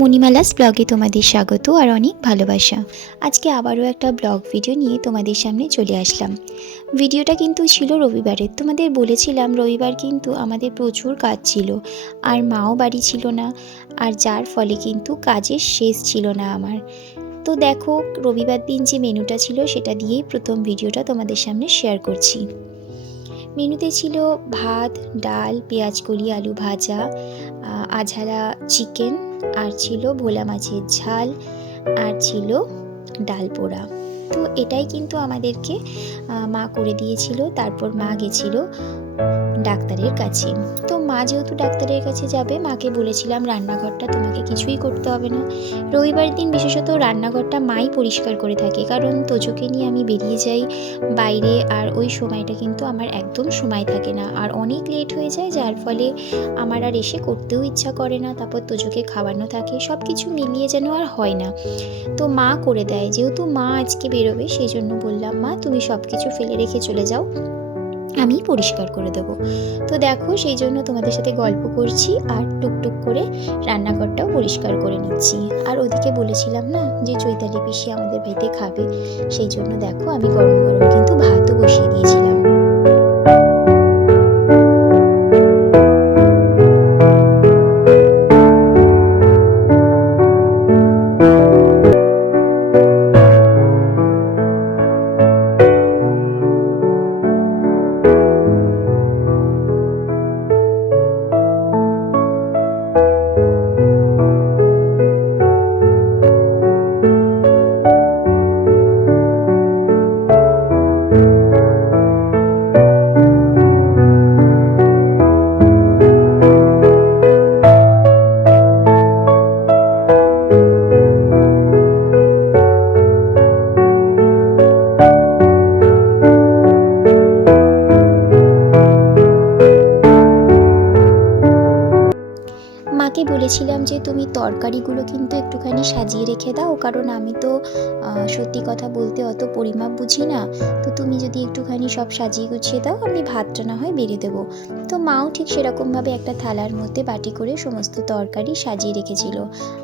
মণিমালাস ব্লগে তোমাদের স্বাগত আর অনেক ভালোবাসা। আজকে আবারও একটা ব্লগ ভিডিও নিয়ে তোমাদের সামনে চলে আসলাম। ভিডিওটা কিন্তু ছিল রবিবারের। তোমাদের বলেছিলাম রবিবার কিন্তু আমাদের প্রচুর কাজ ছিল আর মাও বাড়ি ছিল না, আর যার ফলে কিন্তু কাজের শেষ ছিল না আমার। তো দেখো রবিবার দিন যে মেনুটা ছিল সেটা দিয়েই প্রথম ভিডিওটা তোমাদের সামনে শেয়ার করছি। মেনুতে ছিল ভাত, ডাল, পেঁয়াজকলি, আলু ভাজা, আঝালা চিকেন, আর ছিল ভোলা মাছের ঝাল, আর ছিল ডাল পোড়া। তো এটাই কিন্তু আমাদেরকে মা করে দিয়েছিল। তারপর মা গেছিল ডাক্তারের কাছে। তো মা যেহেতু ডাক্তারের কাছে যাবে, মাকে বলেছিলাম রান্নাঘরটা তোমাকে কিছুই করতে হবে না। রবিবার দিন বিশেষত রান্নাঘরটা মাই পরিষ্কার করে থাকে, কারণ তোজোকে নিয়ে আমি বেরিয়ে যাই বাইরে, আর ওই সময়টা কিন্তু আমার একদম সময় থাকে না, আর অনেক লেট হয়ে যায়, যার ফলে আমার আর এসে করতেও ইচ্ছা করে না। তারপর তোজোকে খাওয়ানো থাকে, সব কিছু মিলিয়ে যেন আর হয় না। তো মা করে দেয়, যেহেতু মা আজকে বেরোবে সেই জন্য বললাম মা তুমি সব কিছু ফেলে রেখে চলে যাও, আমি পরিষ্কার করে দেবো। তো দেখো সেই জন্য তোমাদের সাথে গল্প করছি আর টুকটুক করে রান্নাঘরটাও পরিষ্কার করে নিচ্ছি। আর ওদিকে বলেছিলাম না যে চৈতালি পিসি আমাদের বাড়িতে খাবে, সেই জন্য দেখো আমি গরম গরম কিন্তু ভাতও বসিয়ে দিয়েছিলাম। মাকে বলেছিলাম যে তুমি তরকারিগুলো কিন্তু একটুখানি সাজিয়ে রেখে দাও, কারণ আমি তো সত্যি কথা বলতে অত পরিমাপ বুঝি না। তো তুমি যদি একটুখানি সব সাজিয়ে গুছিয়ে দাও, আমি ভাতটা না হয় বেড়ে দেবো। তো মাও ঠিক সেরকমভাবে একটা থালার মধ্যে বাটি করে সমস্ত তরকারি সাজিয়ে রেখেছিল,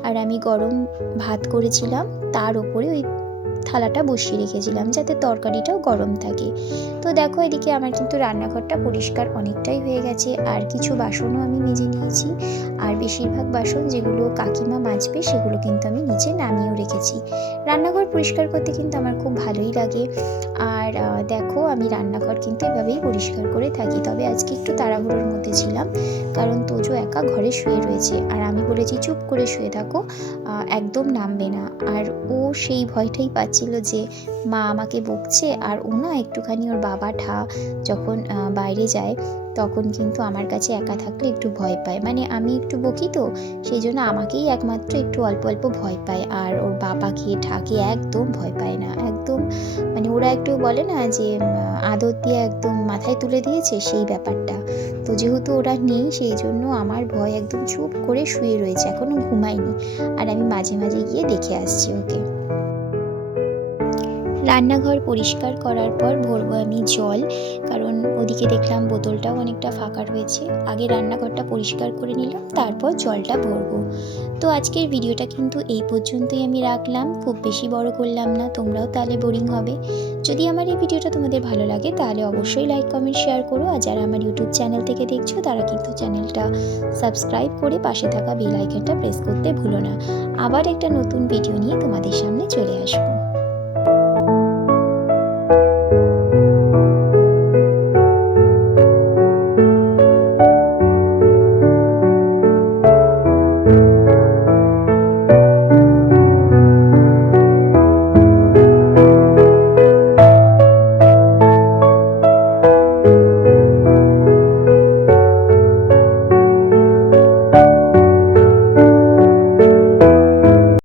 আর আমি গরম ভাত করেছিলাম তার ওপরে ওই থালাটা বসিয়ে রেখেছিলাম যাতে তরকারিটাও গরম থাকে। তো দেখো এদিকে আমার কিন্তু রান্নাঘরটা পরিষ্কার অনেকটাই হয়ে গেছে, আর কিছু বাসনও আমি মেজে নিয়েছি, আর বেশিরভাগ বাসন যেগুলো কাকিমা মাজবে সেগুলো কিন্তু আমি নিচে নামিয়েও রেখেছি। রান্নাঘর পরিষ্কার করতে কিন্তু আমার খুব ভালোই লাগে। আর দেখো আমি রান্নাঘর কিন্তু এভাবেই পরিষ্কার করে থাকি, তবে আজকে একটু তাড়াহুড়োর মধ্যে ছিলাম, কারণ তোজো একা ঘরে শুয়ে রয়েছে, আর আমি বলেছি চুপ করে শুয়ে থাকো, একদম নামবে না। আর ও সেই ভয়টাই পাচ্ছিল যে মা আমাকে বকছে, আর ও না একটুখানি ওর বাবা যখন বাইরে যায় তখন কিন্তু আমার কাছে একা থাকলে একটু ভয় পায়, মানে আমি একটু বকি তো সেই জন্য আমাকেই একমাত্র একটু অল্প অল্প ভয় পায়, আর ওর বাবাকে ঠাকে একদম ভয় পায় না, একদম মানে ওরা একটু বলে না যে আদর দিয়ে একদম মাথায় তুলে দিয়েছে সেই ব্যাপারটা। তো যেহেতু ওরা নেই সেই জন্য আমার ভয় একদম চুপ করে শুয়ে রয়েছে, এখনও ঘুমায়নি, আর আমি মাঝে মাঝে গিয়ে দেখে আসছি ওকে। রান্নাঘর পরিষ্কার করার পর ভরবো আমি জল, কারণ ওদিকে দেখলাম বোতলটাও অনেকটা ফাঁকা রয়েছে। আগে রান্নাঘরটা পরিষ্কার করে নিলাম, তারপর জলটা ভরবো। তো আজকের ভিডিওটা কিন্তু এই পর্যন্তই আমি রাখলাম, খুব বেশি বড় করলাম না, তোমরাও তাহলে বোরিং হবে। যদি আমার এই ভিডিওটা তোমাদের ভালো লাগে তাহলে অবশ্যই লাইক কমেন্ট শেয়ার করো, আর যারা আমার ইউটিউব চ্যানেল থেকে দেখছো তারা কিন্তু চ্যানেলটা সাবস্ক্রাইব করে পাশে থাকা বেল আইকনটা প্রেস করতে ভুলো না। আবার একটা নতুন ভিডিও নিয়ে তোমাদের সামনে চলে আসবো।